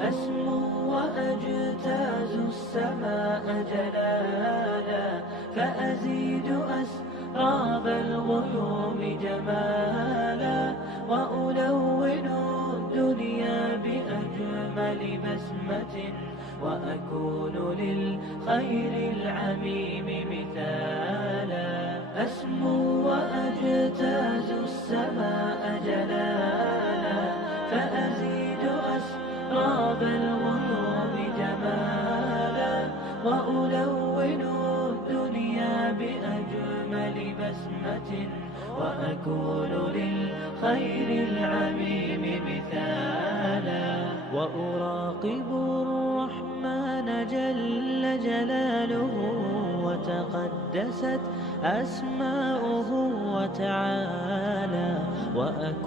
أسمو وأجتاز السماء جلالا، فأزيد أسراب الغيوم جمالا، وألون الدنيا بأجمل بسمة، وأكون للخير العميم مثالا. أسمو وأجتاز السماء جلالا، فأزيد أسراب الغيوم جمالا، وألون الدنيا بأجمل بسمة، وأكون للخير العميم مثالا. وأراقب الرحمن جل جلاله، وتقدست أسماؤه وتعالى، وأكون